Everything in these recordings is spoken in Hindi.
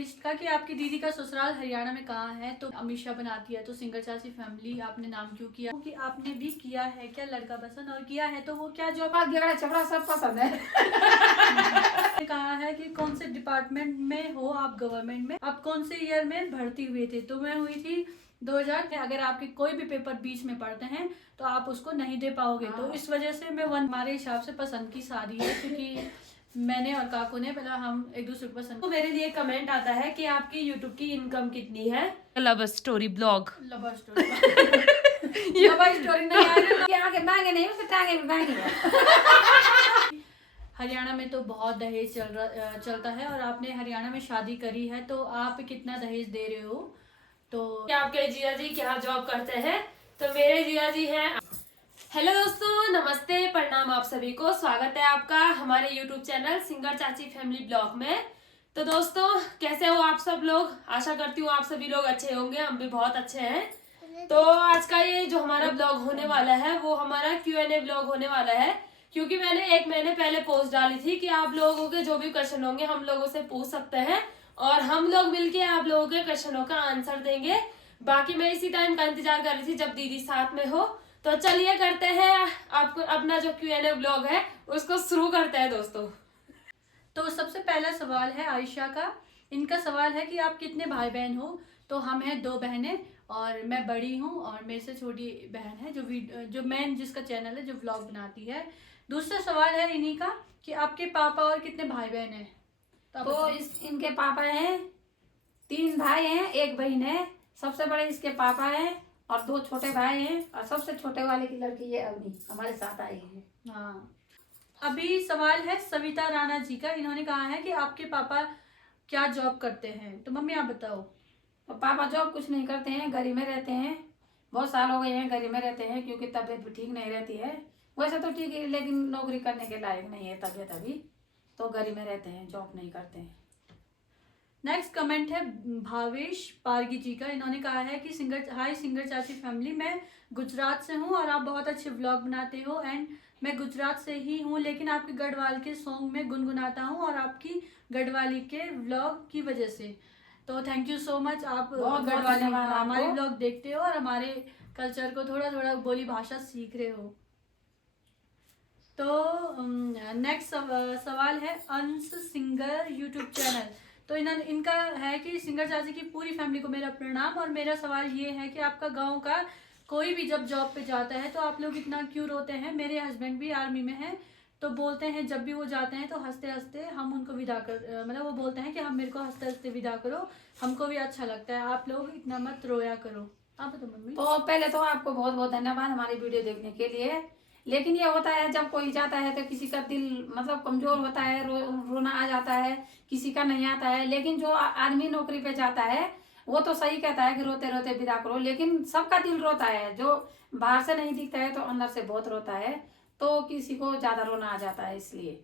विश का कि आपकी दीदी का ससुराल हरियाणा में कहाँ है, तो अमीशा बनाती है, तो सिंगर चाची फैमिली आपने नाम क्यों किया? कि आपने भी किया है क्या लड़का पसंद, और किया है तो वो क्या जॉब? गेड़ा छपड़ा सब पसंद है। कहा है कि कौन से डिपार्टमेंट में हो आप, गवर्नमेंट में? आप कौन से ईयर में भर्ती हुए थे? तो मैं हुई थी 2000। अगर आपके कोई भी पेपर बीच में पढ़ते हैं तो आप उसको नहीं दे पाओगे। तो इस वजह से मैं हमारे हिसाब से पसंद की शादी है, क्योंकि मैंने और काकू ने पहला हम एक दूसरे को पसंद। तो मेरे लिए कमेंट आता है कि आपकी यूट्यूब की इनकम कितनी है। Love story blog, love story love story नहीं आ रही। आगे मांगे नहीं, उसके टांगे भी मांगे है। हरियाणा में तो बहुत दहेज चलता है, और आपने हरियाणा में शादी करी है, तो आप कितना दहेज दे रहे हो? तो आपके जिया जी क्या जॉब करते हैं? तो मेरे जिया जी हैं। हेलो दोस्तों, नमस्ते, प्रणाम आप सभी को। स्वागत है आपका हमारे YouTube चैनल सिंगर चाची फैमिली ब्लॉग में। तो दोस्तों, कैसे हो आप सब लोग? आशा करती हूँ आप सभी लोग अच्छे होंगे, हम भी बहुत अच्छे हैं। तो आज का ये जो हमारा ब्लॉग होने वाला है वो हमारा Q&A ब्लॉग होने वाला है, क्योंकि मैंने 1 महीने पहले पोस्ट डाली थी कि आप लोगों के जो भी क्वेश्चन होंगे हम लोगों से पूछ सकते हैं, और हम लोग मिलके आप लोगों के क्वेश्चनों का आंसर देंगे। बाकी मैं इसी टाइम का इंतजार कर रही थी जब दीदी साथ में हो। तो चलिए करते हैं आपको अपना जो Q&A ब्लॉग है उसको शुरू करते हैं दोस्तों। तो सबसे पहला सवाल है आयशा का। इनका सवाल है कि आप कितने भाई बहन हो? तो हम हैं 2 बहनें, और मैं बड़ी हूँ, और मेरे से छोटी बहन है जो मेन जिसका चैनल है, जो व्लॉग बनाती है। दूसरा सवाल है इन्हीं का कि आपके पापा और कितने भाई बहन हैं? तो इनके पापा हैं, 3 भाई हैं, 1 बहन है। सबसे बड़े इसके पापा हैं और 2 छोटे भाई हैं, और सबसे छोटे वाले की लड़की है अवनी, हमारे साथ आई है। हाँ, अभी सवाल है सविता राणा जी का। इन्होंने कहा है कि आपके पापा क्या जॉब करते हैं? तो मम्मी आप बताओ। तो पापा जॉब कुछ नहीं करते हैं, घर ही में रहते हैं। बहुत साल हो गए हैं घर ही में रहते हैं, क्योंकि तबीयत भी ठीक नहीं रहती है। वैसे तो ठीक है, लेकिन नौकरी करने के लायक नहीं है तबीयत अभी, तो घर ही में रहते हैं, जॉब नहीं करते हैं। नेक्स्ट कमेंट है भावेश पारगी जी का। इन्होंने कहा है कि हाय सिंगर चाची फैमिली, मैं गुजरात से हूँ और आप बहुत अच्छे व्लॉग बनाते हो, एंड मैं गुजरात से ही हूँ, लेकिन आपके गढ़वाल के सॉन्ग में गुनगुनाता हूँ, और आपकी गढ़वाली के व्लॉग की वजह से। तो थैंक यू सो मच। आप गढ़वाली हमारे व्लॉग देखते हो और हमारे कल्चर को थोड़ा थोड़ा बोली भाषा सीख रहे हो। तो नेक्स्ट सवाल है अंश सिंगर यूट्यूब चैनल। तो इनका है कि सिंगर चाची की पूरी फैमिली को मेरा प्रणाम, और मेरा सवाल ये है कि आपका गांव का कोई भी जब जॉब पे जाता है तो आप लोग इतना क्यों रोते हैं? मेरे हस्बैंड भी आर्मी में हैं, तो बोलते हैं जब भी वो जाते हैं तो हंसते हंसते हम उनको विदा कर मतलब वो बोलते हैं कि हम मेरे को हंसते हंसते विदा करो, हमको भी अच्छा लगता है, आप लोग इतना मत रोया करो। आप बताओ मम्मी। तो पहले तो आपको बहुत बहुत धन्यवाद हमारी वीडियो देखने के लिए। लेकिन ये होता है जब कोई जाता है तो किसी का दिल मतलब कमजोर होता है, रोना आ जाता है, किसी का नहीं आता है। लेकिन जो आदमी नौकरी पे जाता है वो तो सही कहता है कि रोते रोते विदा करो, लेकिन सबका दिल रोता है। जो बाहर से नहीं दिखता है तो अंदर से बहुत रोता है, तो किसी को ज्यादा रोना आ जाता है, इसलिए।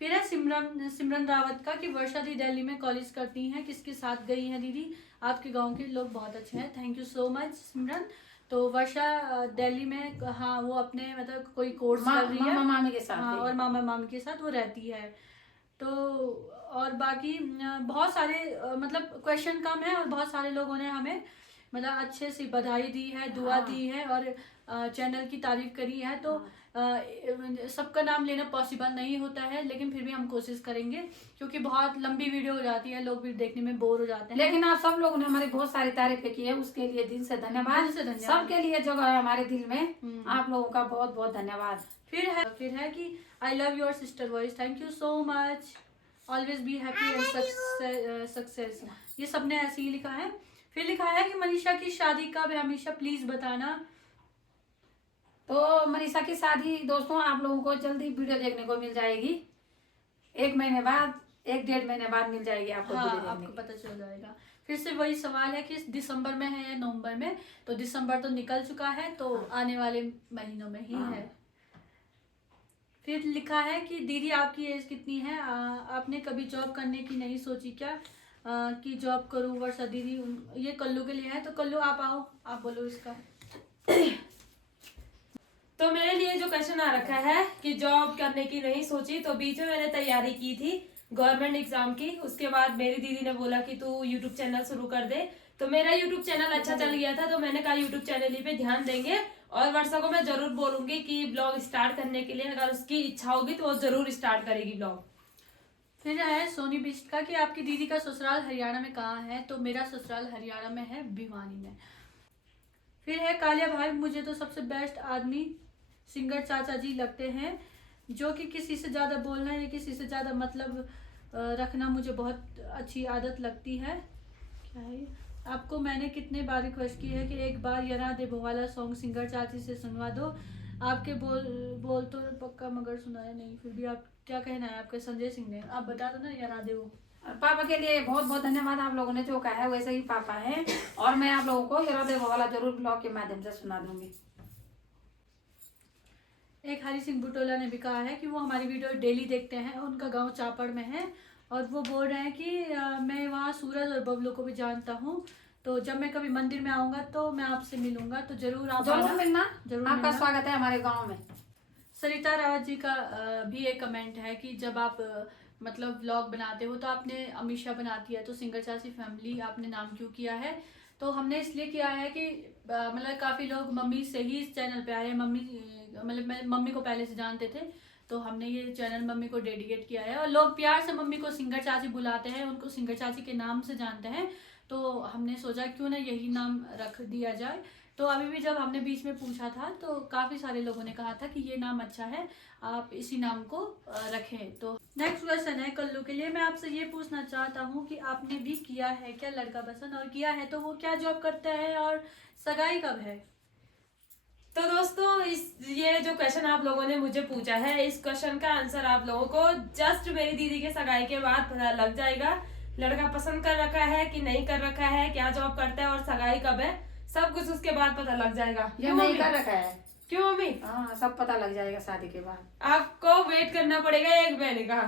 फिर है सिमरन रावत का कि वर्षा दी दिल्ली में कॉलेज करती हैं, किसके साथ गई हैं दीदी? आपके गांव के लोग बहुत अच्छे हैं। थैंक यू सो मच सिमरन। तो वर्षा दिल्ली में, हाँ, वो अपने मतलब कोई कोर्स कर रही है, मामा मामी के साथ। हाँ, और मामा मामी के साथ वो रहती है। तो और बाकी बहुत सारे मतलब क्वेश्चन कम है, और बहुत सारे लोगों ने हमें मतलब अच्छे से बधाई दी है, दुआ दी है, और चैनल की तारीफ करी है। तो सबका नाम लेना पॉसिबल नहीं होता है, लेकिन फिर भी हम कोशिश करेंगे, क्योंकि बहुत लंबी वीडियो हो जाती है, लोग भी देखने में बोर हो जाते हैं। लेकिन आप सब लोगों ने हमारी बहुत सारी तारीफें की है, उसके लिए दिल से धन्यवाद। सबके लिए जगह है हमारे दिल में, आप लोगों का बहुत बहुत धन्यवाद। फिर है कि I love your sister voice, thank you so much, always be happy and success. ये सबने ऐसे ही लिखा है। फिर लिखा है कि मनीषा की शादी कब है, हमेशा प्लीज बताना। तो मनीषा की शादी दोस्तों आप लोगों को जल्दी वीडियो देखने को मिल जाएगी। 1 महीने बाद, 1-1.5 महीने बाद मिल जाएगी आपको। हाँ, आपको पता चल जाएगा। फिर से वही सवाल है कि दिसंबर में है या नवंबर में? तो दिसंबर तो निकल चुका है, तो आने वाले महीनों में ही है। फिर लिखा है कि दीदी आपकी एज कितनी है? आपने कभी जॉब करने की नहीं सोची क्या? कि जॉब करूं वर्षा दीदी? ये कल्लू के लिए है, तो कल्लू आप आओ, आप बोलो इसका। तो मेरे लिए जो क्वेश्चन आ रखा है कि जॉब करने की नहीं सोची, तो बीच में मैंने तैयारी की थी गवर्नमेंट एग्जाम की। उसके बाद मेरी दीदी ने बोला कि तू यूट्यूब चैनल शुरू कर दे, तो मेरा यूट्यूब चैनल अच्छा चल गया था, तो मैंने कहा यूट्यूब चैनल ही पे ध्यान देंगे। और वर्षा को मैं जरूर बोलूंगी कि ब्लॉग स्टार्ट करने के लिए, अगर उसकी इच्छा होगी तो वो जरूर स्टार्ट करेगी ब्लॉग। फिर है सोनी बिष्ट का कि आपकी दीदी का ससुराल हरियाणा में कहाँ है, तो मेरा ससुराल हरियाणा में है, भिवानी में। फिर है कालिया भाई, मुझे तो सबसे बेस्ट आदमी सिंगर चाचा जी लगते हैं, जो कि किसी से ज़्यादा बोलना या किसी से ज़्यादा मतलब रखना मुझे बहुत अच्छी आदत लगती है। क्या है ये? आपको मैंने कितने बार रिक्वेस्ट की है कि एक बार यरा दे वाला सॉन्ग सिंगर चाची से सुनवा दो, आपके बोल तो पक्का मगर सुनाया नहीं, फिर भी आप क्या कहना है आपके संजय सिंह ने, आप बता दो ना यरा दे वो। और पापा के लिए बहुत बहुत धन्यवाद, आप लोगों ने जो कहा है वैसे ही पापा है, और मैं आप लोगों को हृदय वाला जरूर ब्लॉग के माध्यम से सुना दूंगी। एक हरी सिंह बुटोला ने भी कहा है कि वो हमारी वीडियो डेली देखते हैं, उनका गांव चापड़ में है, और वो बोल रहे हैं कि मैं वहाँ सूरज और बबलू को भी जानता हूँ, तो जब मैं कभी मंदिर में आऊंगा तो मैं आपसे मिलूंगा, तो जरूर आप जरूर मिलना, जरूर आपका मिलना। स्वागत है हमारे गाँव में। सरिता रावत जी का भी एक कमेंट है कि जब आप मतलब व्लॉग बनाते हो तो आपने अमीषा बनाती है तो सिंगर चाची फैमिली आपने नाम क्यों किया है, तो हमने इसलिए किया है कि मतलब काफ़ी लोग मम्मी से ही इस चैनल पे आए हैं, मतलब मैं मम्मी को पहले से जानते थे, तो हमने ये चैनल मम्मी को डेडिकेट किया है, और लोग प्यार से मम्मी को सिंगर चाची बुलाते हैं, उनको सिंगर चाची के नाम से जानते हैं, तो हमने सोचा क्यों ना यही नाम रख दिया जाए। तो अभी भी जब हमने बीच में पूछा था तो काफ़ी सारे लोगों ने कहा था कि ये नाम अच्छा है, आप इसी नाम को रखें। तो नेक्स्ट क्वेश्चन है कल्लू के लिए, मैं आपसे ये पूछना चाहता हूँ कि आपने भी किया है क्या लड़का पसंद, और किया है तो वो क्या जॉब करता है और सगाई कब है। तो दोस्तों ये जो क्वेश्चन आप लोगों ने मुझे पूछा है, इस क्वेश्चन का आंसर आप लोगों को जस्ट मेरी दीदी के सगाई के बाद पता लग जाएगा। लड़का पसंद कर रखा है कि नहीं कर रखा है, क्या जॉब करता है और सगाई कब है, सब कुछ उसके बाद पता लग जाएगा। ये नहीं कर रखा है, क्यों मम्मी? हाँ सब पता लग जाएगा शादी के बाद, आपको वेट करना पड़ेगा एक महीने का।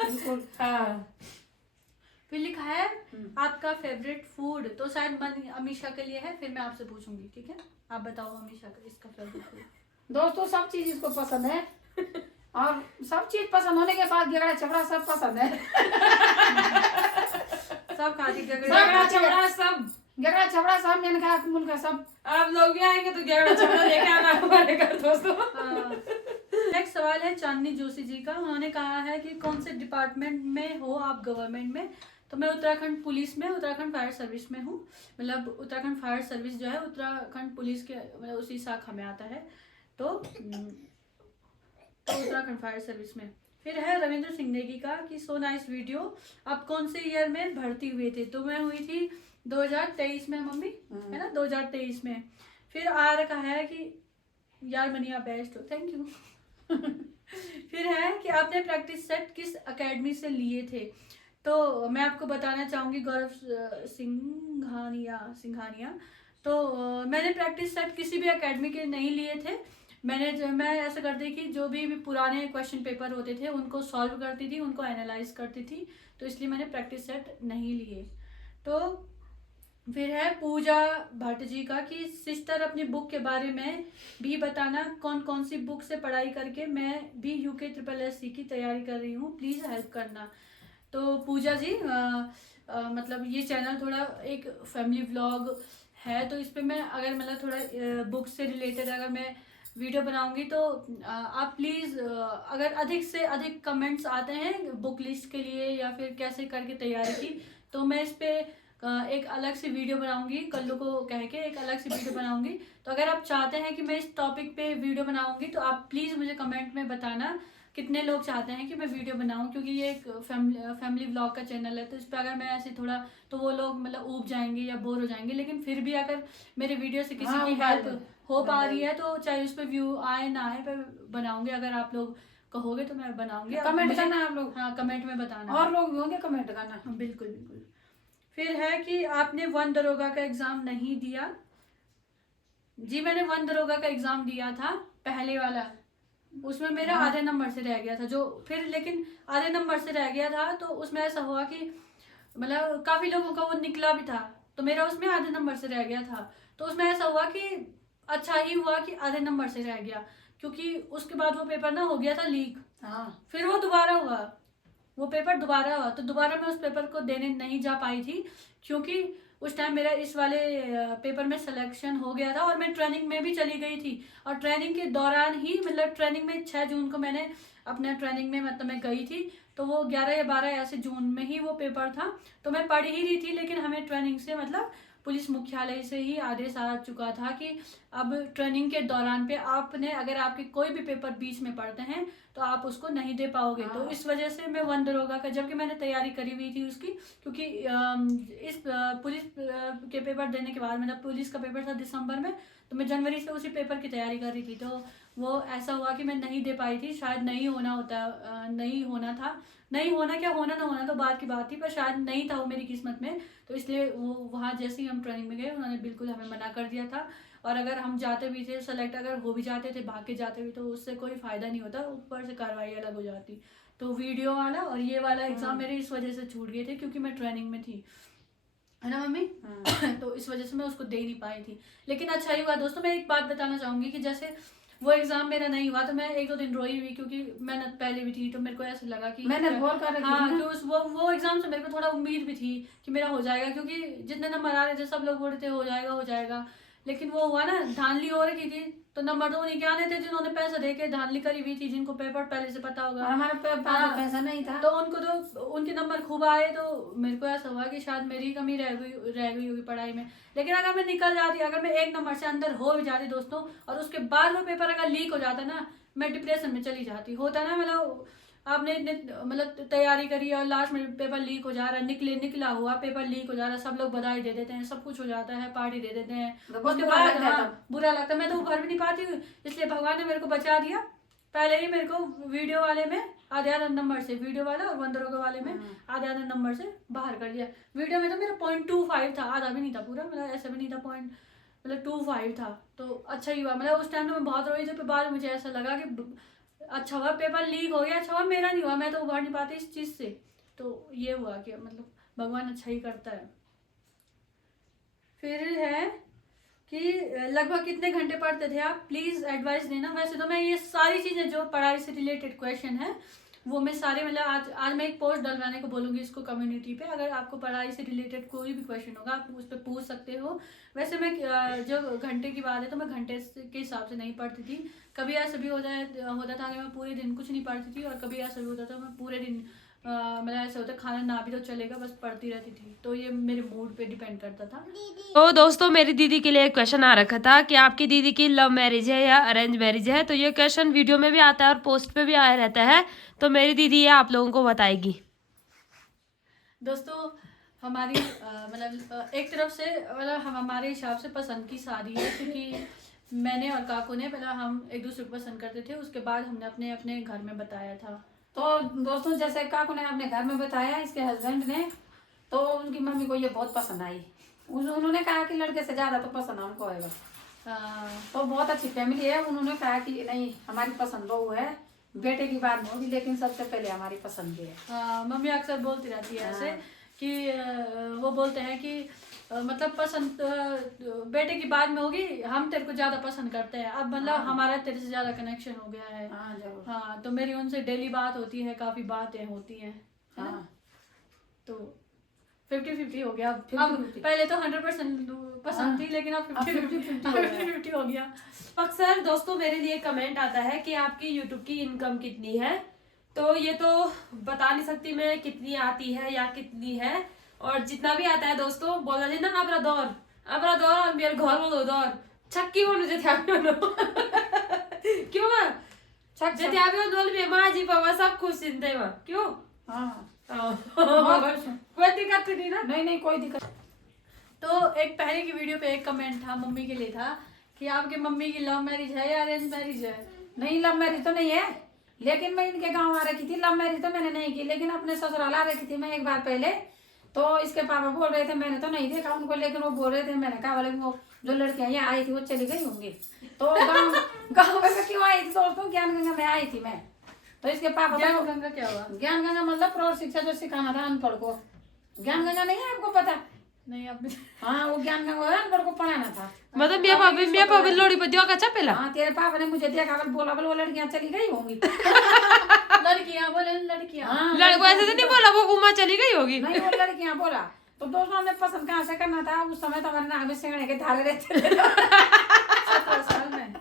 बिल्कुल। हाँ। फिर लिखा है आपका फेवरेट फूड, तो शायद अमीषा के लिए है, फिर मैं आपसे पूछूंगी, ठीक है? आप बताओ अमीषा का इसका फेवरेट फूड। दोस्तों सब चीज इसको पसंद है, और सब चीज पसंद होने के बाद गेड़ा छपड़ा सब पसंद है। सब खाती गेड़ा छपड़ा सब, गेड़ा छपड़ा सब, मैंने कहा मुल्का सब। आप लोग भी आएंगे तो गेड़ा छपड़ा लेके आना हमारे घर दोस्तों। नेक्स्ट सवाल है चांदनी जोशी जी का, उन्होंने कहा है कि कौन से डिपार्टमेंट में हो आप गवर्नमेंट में, तो मैं उत्तराखंड पुलिस में, उत्तराखंड फायर सर्विस में हूँ, मतलब उत्तराखंड फायर सर्विस जो है उत्तराखंड पुलिस के मतलब उसी शाखा में आता है, तो उत्तराखंड फायर सर्विस में। फिर है रविंद्र सिंह नेगी का कि सो नाइस वीडियो, आप कौन से ईयर में भर्ती हुए थे, तो मैं हुई थी 2023 में मम्मी, है ना, 2023 में। फिर आ रखा है कि यार मनिया बेस्ट हो, थैंक यू। फिर है कि आपने प्रैक्टिस सेट किस एकेडमी से लिए थे, तो मैं आपको बताना चाहूँगी गौरव सिंघानिया, तो मैंने प्रैक्टिस सेट किसी भी एकेडमी के नहीं लिए थे, मैं ऐसा करती कि जो भी पुराने क्वेश्चन पेपर होते थे उनको सॉल्व करती थी, उनको एनालाइज करती थी, तो इसलिए मैंने प्रैक्टिस सेट नहीं लिए। तो फिर है पूजा भट्ट जी का कि सिस्टर अपनी बुक के बारे में भी बताना, कौन कौन सी बुक से पढ़ाई करके मैं भी UK SSC की तैयारी कर रही हूँ, प्लीज़ हेल्प करना। तो पूजा जी मतलब ये चैनल थोड़ा एक फैमिली व्लॉग है, तो इस पर मैं अगर मतलब थोड़ा बुक से रिलेटेड अगर मैं वीडियो बनाऊंगी तो आप प्लीज़ अगर अधिक से अधिक कमेंट्स आते हैं बुक लिस्ट के लिए या फिर कैसे करके तैयारी की, तो मैं इस पर एक अलग से वीडियो बनाऊंगी, कल्लू को कह के एक अलग से वीडियो बनाऊंगी। तो अगर आप चाहते हैं कि मैं इस टॉपिक पे वीडियो बनाऊंगी तो आप प्लीज़ मुझे कमेंट में बताना कितने लोग चाहते हैं कि मैं वीडियो बनाऊं, क्योंकि ये एक फैमिली व्लॉग का चैनल है, तो इस पर अगर मैं ऐसे थोड़ा तो वो लोग मतलब ऊब जाएंगे या बोर हो जाएंगे, लेकिन फिर भी अगर मेरे वीडियो से किसी की हेल्प हो पा रही है तो चाहे उस पर व्यू आए ना आए पर बनाऊंगी, अगर आप लोग कहोगे तो मैं बनाऊंगी। कमेंट करना आप लोग, हाँ कमेंट में बताना, और लोग भी होंगे कमेंट करना। बिल्कुल बिल्कुल। फिर है कि आपने 1 दरोगा का एग्ज़ाम नहीं दिया, जी मैंने 1 दरोगा का एग्ज़ाम दिया था पहले वाला, उसमें मेरा आधे नंबर से रह गया था, जो फिर लेकिन आधे नंबर से रह गया था, तो उसमें ऐसा हुआ कि मतलब काफ़ी लोगों का वो निकला भी था, तो मेरा उसमें आधे नंबर से रह गया था, तो उसमें ऐसा हुआ कि अच्छा ही हुआ कि आधे नंबर से रह गया, क्योंकि उसके बाद वो पेपर ना हो गया था लीक, हाँ फिर वो दोबारा हुआ, वो पेपर दोबारा हुआ, तो दोबारा मैं उस पेपर को देने नहीं जा पाई थी क्योंकि उस टाइम मेरा इस वाले पेपर में सिलेक्शन हो गया था और मैं ट्रेनिंग में भी चली गई थी। और ट्रेनिंग के दौरान ही मतलब ट्रेनिंग में 6 जून को मैंने अपने ट्रेनिंग में मतलब मैं गई थी, तो वो 11 या 12 ऐसे जून में ही वो पेपर था। तो मैं पढ़ ही रही थी, लेकिन हमें ट्रेनिंग से मतलब पुलिस मुख्यालय से ही आदेश आ चुका था कि अब ट्रेनिंग के दौरान पे आपने अगर आपके कोई भी पेपर बीच में पढ़ते हैं तो आप उसको नहीं दे पाओगे। हाँ। तो इस वजह से मैं वन दरोगा का, जबकि मैंने तैयारी करी हुई थी उसकी, क्योंकि इस पुलिस के पेपर देने के बाद मतलब पुलिस का पेपर था दिसंबर में, तो मैं जनवरी से उसी पेपर की तैयारी कर रही थी। तो वो ऐसा हुआ कि मैं नहीं दे पाई थी, शायद नहीं होना होता, नहीं होना था, नहीं होना क्या, होना ना होना तो बात की बात थी, पर शायद नहीं था वो मेरी किस्मत में। तो इसलिए वो वहाँ जैसे ही हम ट्रेनिंग में गए उन्होंने बिल्कुल हमें मना कर दिया था। और अगर हम जाते भी थे सेलेक्ट, अगर हो भी जाते थे, भाग के जाते भी, तो उससे कोई फायदा नहीं होता, ऊपर से कार्रवाई अलग हो जाती। तो वीडियो वाला और ये वाला एग्जाम मेरे इस वजह से छूट गए थे क्योंकि मैं ट्रेनिंग में थी, है ना मम्मी। तो इस वजह से मैं उसको दे नहीं पाई थी। लेकिन अच्छा ही हुआ दोस्तों। मैं एक बात बताना चाहूंगी कि जैसे वो एग्जाम मेरा नहीं हुआ तो मैं 1-2 दिन रोई हुई, क्योंकि मेहनत पहले भी थी, तो मेरे को ऐसा लगा कि मेहनत बहुत कर रही थी हाँ, ना। कि उस वो एग्जाम से मेरे को थोड़ा उम्मीद भी थी कि मेरा हो जाएगा, क्योंकि जितने नंबर आ रहे थे सब लोग बोल रहे थे हो जाएगा हो जाएगा। लेकिन वो हुआ ना, धांधली हो रखी थी, तो नंबर तो उन्हीं के आने थे जिन्होंने पैसा दे के धांधली करी हुई थी, जिनको पेपर पहले से पता होगा। और हमारे पास हाँ। पैसा नहीं था, तो उनको तो उनके नंबर खूब आए, तो मेरे को ऐसा हुआ कि शायद मेरी कमी रह गई होगी पढ़ाई में। लेकिन अगर मैं निकल जाती, अगर मैं 1 नंबर से अंदर हो भी जाती दोस्तों, और उसके बाद वो पेपर अगर लीक हो जाता ना, मैं डिप्रेशन में चली जाती। होता ना, मतलब आपने इतने मतलब तैयारी करी और लास्ट में पेपर लीक हो जा रहा है, निकला हुआ पेपर लीक हो जा रहा है, सब लोग बधाई दे देते हैं, सब कुछ हो जाता है, पार्टी दे देते हैं, तो बहुत उसके बुरा बाद लगता है हाँ, तब। बुरा लगता है। मैं तो उभर भी नहीं पाती हूँ, इसलिए भगवान ने मेरे को बचा दिया। पहले ही मेरे को वीडियो वाले में आधे नंबर से, वीडियो वाला और वंदरों वाले में आधे नंबर से बाहर कर दिया। वीडियो में तो मेरा 0.25 था, आधा भी नहीं था पूरा, मतलब ऐसा भी नहीं था, मतलब 25 था। तो अच्छा ही हुआ, मतलब उस टाइम तो मैं बहुत रोई थी, फिर बाद में मुझे ऐसा लगा कि अच्छा हुआ पेपर लीक हो गया, अच्छा हुआ मेरा नहीं हुआ, मैं तो उभर नहीं पाती इस चीज़ से। तो ये हुआ कि मतलब भगवान अच्छा ही करता है। फिर है कि लगभग कितने घंटे पढ़ते थे आप, प्लीज़ एडवाइस देना। वैसे तो मैं ये सारी चीज़ें जो पढ़ाई से रिलेटेड क्वेश्चन है वो मैं सारे, मतलब आज मैं एक पोस्ट डलवाने को बोलूँगी इसको कम्युनिटी पे। अगर आपको पढ़ाई से रिलेटेड कोई भी क्वेश्चन होगा आप उस पर पूछ सकते हो। वैसे मैं जो घंटे की बात है तो मैं घंटे के हिसाब से नहीं पढ़ती थी। कभी ऐसा भी होता था कि मैं पूरे दिन कुछ नहीं पढ़ती थी, और कभी ऐसा भी होता था मैं पूरे दिन मतलब ऐसा होता खाना ना भी तो चलेगा, बस पढ़ती रहती थी। तो ये मेरे मूड पे डिपेंड करता था। तो दोस्तों मेरी दीदी के लिए एक क्वेश्चन आ रखा था कि आपकी दीदी की लव मैरिज है या अरेंज मैरिज है। तो ये क्वेश्चन वीडियो में भी आता है और पोस्ट पे भी आया रहता है, तो मेरी दीदी ये आप लोगों को बताएगी। दोस्तों हमारी मतलब एक तरफ से मतलब हम हमारे हिसाब से पसंद की शादी है, क्योंकि मैंने और काकू ने पहले हम एक दूसरे को पसंद करते थे, उसके बाद हमने अपने अपने घर में बताया था। तो दोस्तों जैसे काकू ने अपने घर में बताया, इसके हस्बैंड ने, तो उनकी मम्मी को ये बहुत पसंद आई। उन्होंने कहा कि लड़के से ज्यादा तो पसंद हमको आएगा। तो बहुत अच्छी फैमिली है। उन्होंने कहा कि नहीं हमारी पसंद बहू है, बेटे की बात होगी लेकिन सबसे पहले हमारी पसंद की है। मम्मी अक्सर बोलती रहती है ऐसे कि वो बोलते हैं कि मतलब पसंद बेटे की बाद में होगी, हम तेरे को ज्यादा पसंद करते हैं अब, मतलब हमारा तेरे से ज्यादा कनेक्शन हो गया है। हाँ जरूर। हाँ, तो मेरी उनसे डेली बात होती है, काफी बातें होती हैं। हाँ तो 50-50 हो गया अब। 50-50 पहले तो 100% पसंद थी, लेकिन अब 50-50 हो गया। अक्सर दोस्तों मेरे लिए कमेंट आता है कि आपकी यूट्यूब की इनकम कितनी है। तो ये तो बता नहीं सकती मैं कितनी आती है या कितनी है, और जितना भी आता है दोस्तों बोला जी ना अबरा दौर मेरे घर वालों दौर छक्की होने जो थे क्यों जति आबे दोल में माँ जी पापा सब खुश चिंते में क्यों। हाँ कोई दिक्कत नहीं ना। नहीं कोई दिक्कत। तो एक पहले की वीडियो पे एक कमेंट था मम्मी के लिए था कि आपके मम्मी की लव मैरिज है या अरेंज मैरिज है। नहीं लव मैरिज तो नहीं है, लेकिन मैं इनके गांव आ रखी थी। लव मैरिज तो मैंने नहीं की, लेकिन अपने ससुराल आ रखी थी मैं एक बार पहले। तो इसके पापा बोल रहे थे, मैंने तो नहीं देखा उनको, लेकिन वो बोल रहे थे। मैंने कहा बोले वो जो लड़कियां यहाँ आई थी वो चली गई होंगी। तो गाँव में क्यों आई थी दोस्तों, ज्ञान गंगा में आई थी मैं। तो इसके पापा ज्ञान गंगा क्या हुआ? ज्ञान गंगा मतलब प्रौढ़ शिक्षा जो सिखाना था अनपढ़ को, ज्ञान गंगा नहीं है आपको पता? नहीं अब हाँ वो ज्ञान का मेरे को पढ़ाना था। मतलब मेरा पापा लोड़ी पर दिया का पेला। हाँ तेरे पापा ने मुझे देखा कर बोला बोल वो लड़कियां चली गई होंगी। लड़कियां बोले लड़कियां। हाँ लड़को ऐसे तो नहीं बोला वो उमा चली गई होगी। नहीं वो लड़कियां बोला। तो दोस्तों हमें पसंद कहाँ से करना था, उस समय तो हमारे नाक में सिंगड़े के धारे रहते थे। 17 साल में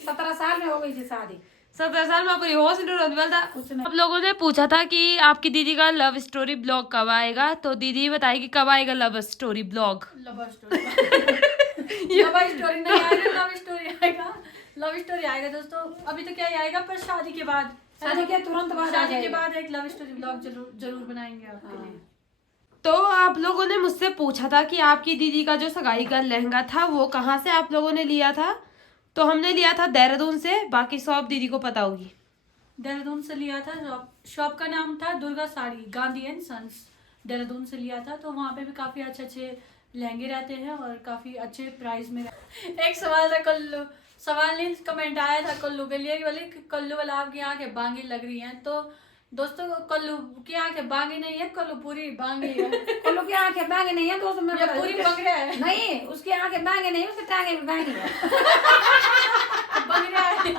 17 साल में हो गई थी शादी। 17 साल में पूरी होश नहीं था। कुछ नहीं। आप लोगों ने पूछा था कि आपकी दीदी का लव स्टोरी ब्लॉग कब आएगा, तो दीदी बताएगी कब आएगा love story blog. Love story love story नहीं आएगा, लव स्टोरी आएगा। लव स्टोरी आएगा दोस्तों, अभी तो क्या ही आएगा, पर शादी के बाद, शादी के तुरंत बाद आ शादी के जाएगा। बाद एक लव स्टोरी ब्लॉग जरूर बनाएंगे आपके लिए। तो आप लोगों ने मुझसे पूछा था कि आपकी दीदी का जो सगाई का लहंगा था वो कहाँ से आप लोगों ने लिया था, तो हमने लिया था देहरादून से। बाकी सब दीदी को पता होगी। देहरादून से लिया था। शॉप का नाम था दुर्गा साड़ी, गांधी एंड सन्स, देहरादून से लिया था। तो वहाँ पे भी काफी अच्छे अच्छे लहंगे रहते हैं और काफी अच्छे प्राइस में। एक सवाल था कल्लू, सवाल नहीं कमेंट आया था कल्लू के लिए, बोले कल्लू वाला आपकी आंखें बांगी लग रही हैं। तो दोस्तों कल्लू की आंखें बांगी नहीं है, कल्लू पूरी बांगी है। कल्लू की आंखें बांगे नहीं है दोस्तों, मैं पूरी बंगड़ा है। नहीं उसकी आंखें बांगे नहीं, उसकी टांगे भी बांगी है। बंगड़ा है।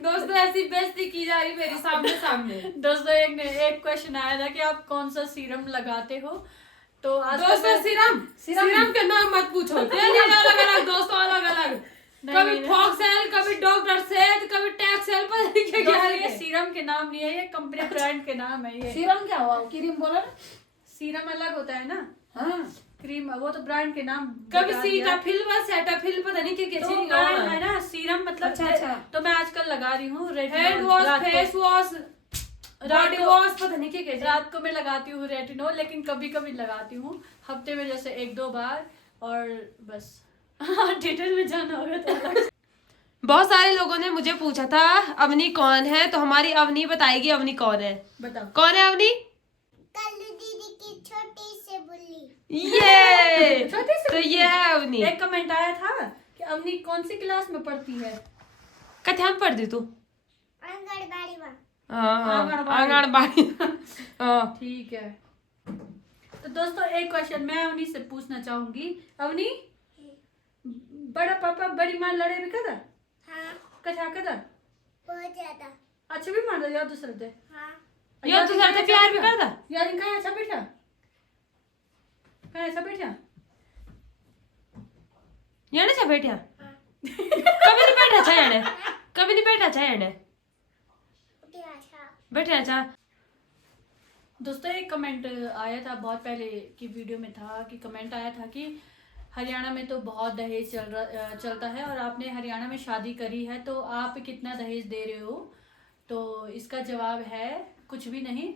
दोस्तों ऐसी बेइज्जती की जा रही मेरे सामने। दोस्तों एक क्वेश्चन आया था कि आप कौन सा सीरम लगाते हो, तो आज दोस्तों सीरम के नाम मत पूछो। अलग दोस्तों अलग कभी फॉक्सेल, कभी डॉक्टर सेल, कभी टैक्सेल, पर ये सीरम के नाम नहीं है, ये कंपनी ब्रांड के नाम है। ये सीरम क्या हुआ, क्रीम बोला ना। सीरम अलग होता है ना, हाँ क्रीम वो तो ब्रांड के नाम। कभी सीटाफिल व सेटाफिल पता नहीं क्या तो चीज ब्रांड है ना सीरम, मतलब अच्छा। तो मैं आजकल लगा रही हूँ hand wash, face wash, body wash, पता नहीं क्या रात को मैं लगाती हूँ रेटिनॉल, लेकिन कभी कभी लगाती हूँ हफ्ते में जैसे 1-2 बार, और बस। डिटेल में जाना होगा तो बहुत सारे लोगों ने मुझे पूछा था अवनी कौन है, तो हमारी अवनी बताएगी अवनी कौन है। बताओ कौन है अवनी? कल्लू दीदी की छोटी सी बुल्ली। ये छोटी सी तो ये है अवनी। एक कमेंट आया था कि अवनी कौन सी क्लास में पढ़ती है। कथाम पढ़ दी तू? आंगनबाड़ी में। आंगनबाड़ी। ठीक है। तो दोस्तों एक क्वेश्चन मैं अवनी से पूछना चाहूंगी। अवनी, बड़ा पापा बड़ी माँ लड़े भी कदा हाँ कथा कदा बहुत ज्यादा। अच्छा भी मान याद दूसरे दे हाँ यार तू साथ प्यार भी करता यार इनका अच्छा बैठा कहाँ ऐसा बैठा याने चा बैठा कभी नहीं बैठा था याने, कभी नहीं बैठा था याने उठी आशा। बैठा था। दोस्तों एक कमेंट आया था बहुत पहले की वीडियो में था कि कमेंट आया था कि हरियाणा में तो बहुत दहेज चलता है और आपने हरियाणा में शादी करी है तो आप कितना दहेज दे रहे हो। तो इसका जवाब है कुछ भी नहीं।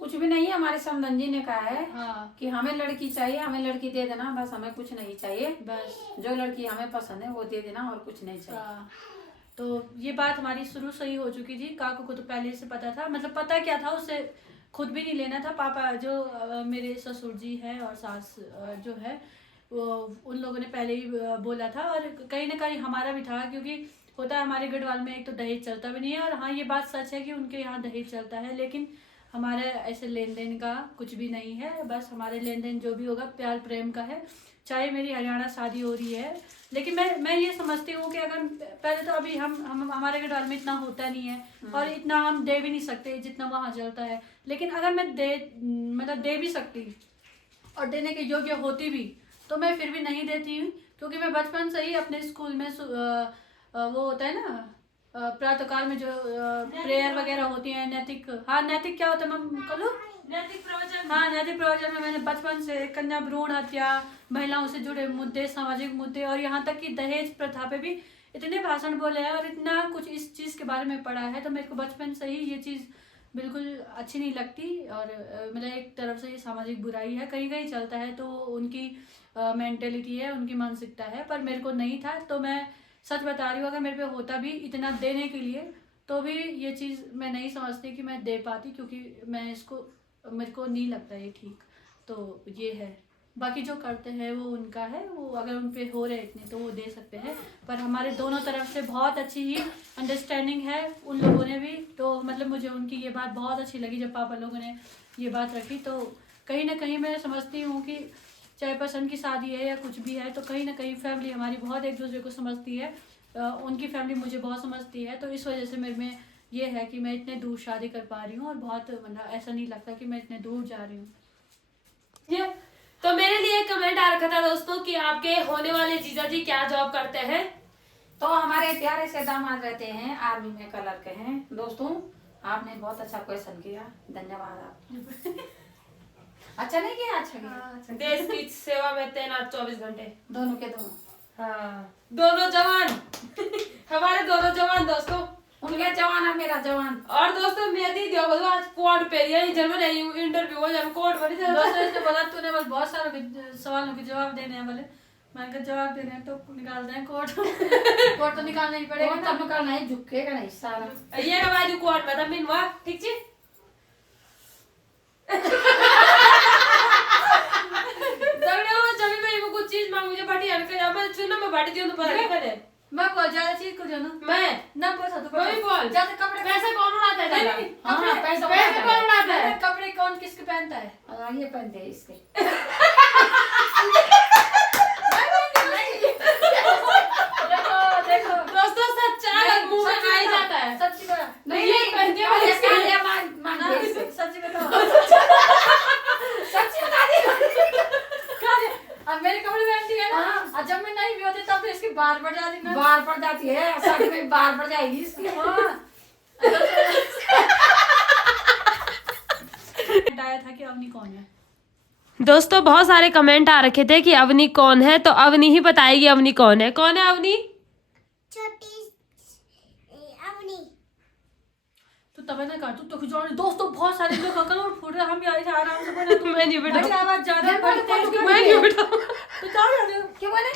कुछ भी नहीं। हमारे समधन जी ने कहा है हाँ कि हमें लड़की चाहिए, हमें लड़की दे देना, बस हमें कुछ नहीं चाहिए, बस। जो लड़की हमें पसंद है वो दे देना और कुछ नहीं चाहिए। हाँ, तो ये बात हमारी शुरू से ही हो चुकी थी। काकू को तो पहले से पता था, मतलब पता क्या था उसे खुद भी नहीं लेना था। पापा जो मेरे ससुर जी है और सास जो है वो उन लोगों ने पहले ही बोला था, और कहीं ना कहीं हमारा भी था, क्योंकि होता है हमारे गढ़वाल में एक तो दहेज चलता भी नहीं है, और हाँ ये बात सच है कि उनके यहाँ दहेज चलता है, लेकिन हमारे ऐसे लेन देन का कुछ भी नहीं है। बस हमारे लेन देन जो भी होगा प्यार प्रेम का है। चाहे मेरी हरियाणा शादी हो रही है, लेकिन मैं ये समझती हूँ कि अगर पहले तो अभी हम हमारे गढ़वाल में इतना होता नहीं है और इतना हम दे भी नहीं सकते जितना वहाँ चलता है। लेकिन अगर मैं दे भी सकती और देने के योग्य होती भी तो मैं फिर भी नहीं देती हूँ, क्योंकि मैं बचपन से ही अपने स्कूल में वो होता है ना प्रातःकाल में जो प्रेयर वगैरह होती है, नैतिक क्या होता है मम्मी कलो नैतिक प्रवचन। हाँ नैतिक प्रवचन में मैंने बचपन से कन्या भ्रूण हत्या, महिलाओं से जुड़े मुद्दे, सामाजिक मुद्दे और यहाँ तक कि दहेज प्रथा पे भी इतने भाषण बोले हैं और इतना कुछ इस चीज़ के बारे में पढ़ा है। तो मेरे को बचपन से ही ये चीज़ बिल्कुल अच्छी नहीं लगती, और मतलब एक तरफ से ये सामाजिक बुराई है, कहीं कहीं चलता है तो उनकी मेंटेलिटी है, उनकी मानसिकता है, पर मेरे को नहीं था। तो मैं सच बता रही हूँ, अगर मेरे पे होता भी इतना देने के लिए तो भी ये चीज़ मैं नहीं समझती कि मैं दे पाती, क्योंकि मेरे को नहीं लगता ये ठीक। तो ये है, बाकी जो करते हैं वो उनका है, वो अगर उन पे हो रहे इतने तो वो दे सकते हैं, पर हमारे दोनों तरफ से बहुत अच्छी ही अंडरस्टैंडिंग है उन लोगों ने भी। तो मतलब मुझे उनकी ये बात बहुत अच्छी लगी जब पापा लोगों ने ये बात रखी। तो कहीं ना कहीं मैं समझती हूँ कि चाहे पसंद की शादी है या कुछ भी है, तो कहीं ना कहीं फैमिली हमारी बहुत एक दूसरे को समझती है। उनकी फैमिली मुझे बहुत समझती है, तो इस वजह से मेरे में ये है कि मैं इतने दूर शादी कर पा रही हूँ और बहुत मतलब ऐसा नहीं लगता कि मैं इतने दूर जा रही हूँ। ये तो मेरे लिए कमेंट आ रखा था दोस्तों कि आपके होने वाले जीजा जी क्या जॉब करते हैं। तो हमारे प्यारे से दामाद रहते हैं आर्मी में, कलर के हैं। दोस्तों आपने बहुत अच्छा क्वेश्चन किया, धन्यवाद आप। अच्छा नहीं किया? अच्छा किया। देश की सेवा में तैनात 24 घंटे। दोनों के दोनों। हाँ, दोनों जवान हमारे दोनों जवान दोस्तों, उनका जवान है मेरा जवान। और दोस्तों मैं दी दियो बोलो आज कोट पे यही जन्म नहीं इंटरव्यू हो जाए कोट भरी जाए। दोस्तों इसने बोला तूने बस बहुत सारों के सवालों के जवाब देने हैं बोले, मैं कहा जवाब देने हैं तो निकाल दें कोट। कोट तो निकालना ही पड़ेगा और तब करना है, झुकेगा नहीं सारा। ये का बाजू कोट में था मिनवा, ठीक छी। जब मैं वो कुछ चीज मांग मुझे बाटी हल्के जा मैं चुना मैं बाटी दियो तो पता नहीं करे। मैं बहुत ज्यादा चीज को जाना मैं ना बोल सकता मैं भी बोल ज्यादा कपड़े पैसे कौन उड़ाता है ज्यादा? हाँ, पैसे पैसे कौन उड़ाता है? कपड़े कौन किसके पहनता है? ये पहनते हैं इसके। देखो देखो दोस्तों सच्चा मुंह में आ ही जाता है। सच्ची बात नहीं ये नहीं, पहनते हो ये इसके साड़ियाँ मांग दे इससे। सच्ची बताओ। सच्ची बता दी। अब मेरे कपड़े पहनती है ना, हाँ। और जब मैं नहीं भी होती तब तो इसकी बार बढ़ जाती ना। बार पड़ जाती है, साड़ी में बार पड़ जाएगी इसकी। हाँ। आया था कि अवनी कौन है। दोस्तों बहुत सारे कमेंट आ रखे थे कि अवनी कौन है, तो अवनी ही बताएगी अवनी कौन है। कौन है अवनी? छोटी अवनी। तू तब ना कर, तू तो खिजौड़ी। दोस्तों बहुत सारे लोग कलर फूट रहे, हम यहाँ से आराम से पढ़े। मैं नहीं बड़ी बैठा आवाज ज्यादा ये बढ़ते हैं। बात तो मैं नहीं बैठा तो क्या कर रहे हो? क्यों बोले?